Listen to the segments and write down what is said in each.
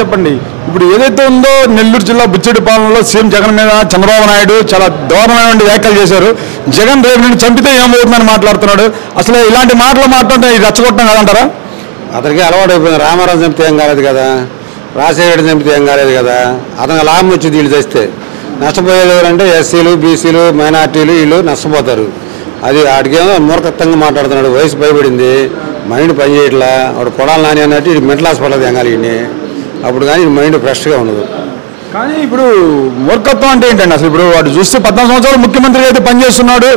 చెప్పండి, ఇప్పుడు ఏదైతే ఉందో నెల్లూరు జిల్లా బుచ్చిరెడ్డిపాలెంలో సీఎం జగన్ మీద చంద్రబాబు నాయుడు చాలా దారుణమైన వ్యాఖ్యలు చేశారు. జగన్ రేపు నుండి చంపితే ఏమవుతుందని మాట్లాడుతున్నాడు. అసలు ఇలాంటి మాటలు మాట్లాడితే ఇది రెచ్చగొట్టడం కదంటారా? అతనికి అలవాటు అయిపోయింది. రామారావు చంపితే ఏం కాలేదు కదా, రాజశేఖర్ చంపితే ఏం కాలేదు కదా. అతనికి లాభం వచ్చి వీళ్ళు తెస్తే నష్టపోయేది ఎవరంటే ఎస్సీలు, బీసీలు, మైనార్టీలు వీళ్ళు నష్టపోతారు. అది వాడికేమో మూర్ఖత్వంగా మాట్లాడుతున్నాడు. వయసు భయపడింది, మైండ్ పనిచేయట్లా. వాడు కొడాలి నాని అన్నట్టు ఇది మెంటల్ హాస్పిటల్ తెంగాలి వీడిని. అప్పుడు కానీ మైండ్ ఫ్రెష్గా ఉండదు. కానీ ఇప్పుడు మూర్ఖత్వం అంటే ఏంటండి? అసలు ఇప్పుడు వాడు చూస్తే 14 సంవత్సరాలు ముఖ్యమంత్రిగా అయితే పనిచేస్తున్నాడు,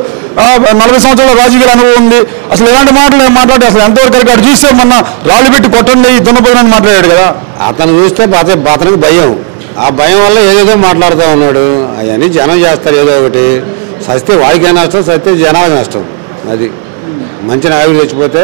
40 సంవత్సరాల రాజకీయ అనుభవం ఉంది. అసలు ఎలాంటి మాటలు మాట్లాడి అసలు ఎంతవరకు వాడు చూస్తే మొన్న రాళ్ళు పెట్టి కొట్టండి దున్నపోయినని మాట్లాడాడు కదా. అతను చూస్తే అతనికి భయం. ఆ భయం వల్ల ఏదేదో మాట్లాడుతూ ఉన్నాడు. అవన్నీ జనం చేస్తారు ఏదో ఒకటి. సస్తే వాడికే నష్టం, సస్తే జనాలకు నష్టం. అది మంచి నాయకుడు తెచ్చిపోతే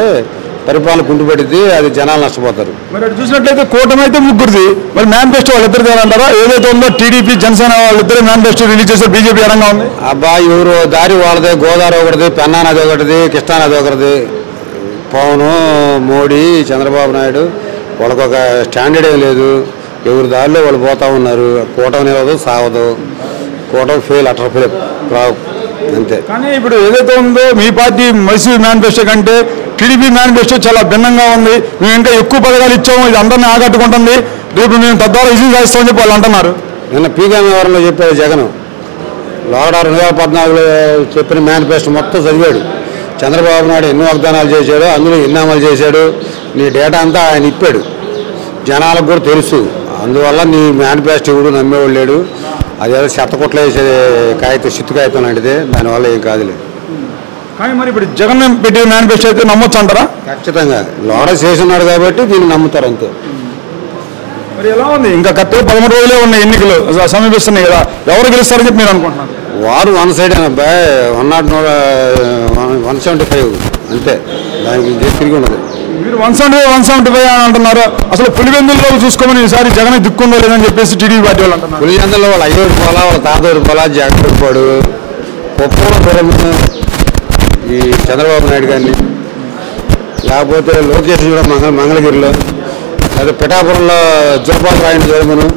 పరిపాలన కుంటుపడిద్ది, అది జనాలు నష్టపోతారు. మరి అటు చూసినట్లయితే కూటమి అయితే ముగ్గురిది, మరి మేనిఫెస్టో వాళ్ళిద్దరు అంటారా? ఏదైతే ఉందో టీడీపీ జనసేన వాళ్ళిద్దరు మేనిఫెస్టో రిలీజ్ చేశారు. బీజేపీ రంగా ఉంది. అబ్బా ఎవరు దారి వాళ్ళదే. గోదావరి ఒకటిది, పెన్నా నది ఒకటిది, కృష్ణానది ఒకటిది. పవన్, మోడీ, చంద్రబాబు నాయుడు వాళ్ళకొక స్టాండర్డ్ ఏం లేదు. ఎవరి దారిలో వాళ్ళు పోతూ ఉన్నారు. కూటమి నిలవదు, సాగదు. కూటమి ఫెయిల్, అటర్ ఫెయిల్ అంతే. కానీ ఇప్పుడు ఏదైతే ఉందో మీ పార్టీ మైసూర్ మేనిఫెస్టో కంటే టీడీపీ మేనిఫెస్టో చాలా భిన్నంగా ఉంది. మేము ఇంకా ఎక్కువ పథకాలు ఇచ్చాము, ఇది అందరినీ ఆకట్టుకుంటుంది, రేపు మేము తద్వారా విజయం సాధిస్తామని చెప్పి వాళ్ళు అంటున్నారు. నిన్న పీకే వ్యవహారంలో చెప్పాడు జగన్. లోగడ 2014లో చెప్పిన మేనిఫెస్టో మొత్తం చదివాడు. చంద్రబాబు నాయుడు ఎన్నో వాగ్దానాలు చేశాడు, అందులో ఎన్ని అమలు చేశాడు, నీ డేటా అంతా ఆయన ఇప్పాడు. జనాలకు కూడా తెలుసు. అందువల్ల నీ మేనిఫెస్టో కూడా నమ్మేవాడు లేడు. అదేదో చెత్తకొట్లు వేసే కాగితం, చిత్తు కాగితం లాంటిదే, దానివల్ల ఏం కాదులేదు. కానీ మరి ఇప్పుడు జగన్ పెట్టి మేనిఫెస్టో అయితే నమ్మొచ్చు అంటారా? ఖచ్చితంగా లోడ చేస్తున్నాడు కాబట్టి దీన్ని నమ్ముతారు అంతే. మరి ఎలా ఉంది? ఇంకా కరెక్ట్గా 13 రోజులే ఉన్నాయి, ఎన్నికలు సమీపిస్తున్నాయి కదా. ఎవరు గెలుస్తారని చెప్పి మీరు అనుకుంటున్నారు? వారు వన్ సైడ్ అబ్బాయి 175 అంతే, దానికి తిరిగి ఉండదు. మీరు 175 అని అంటున్నారు. అసలు పులివెందుల్లో చూసుకోమని ఈసారి జగన్ దిక్కుందో లేదని చెప్పేసి టీడీపీ పార్టీ వాళ్ళు అంటున్నారు. పులివెందుల్లో వాళ్ళ అయ్య ఓడిపోవాలా, వాళ్ళ తాత ఓడిపోవాలా, జగన్ ఓడిపోడు. ఒప్పుకోవడం ఈ చంద్రబాబు నాయుడు గారిని, లేకపోతే లోకేష్ కూడా మంగళగిరిలో, లేదా పిఠాపురంలో జోపాల్ రాయని జరమను.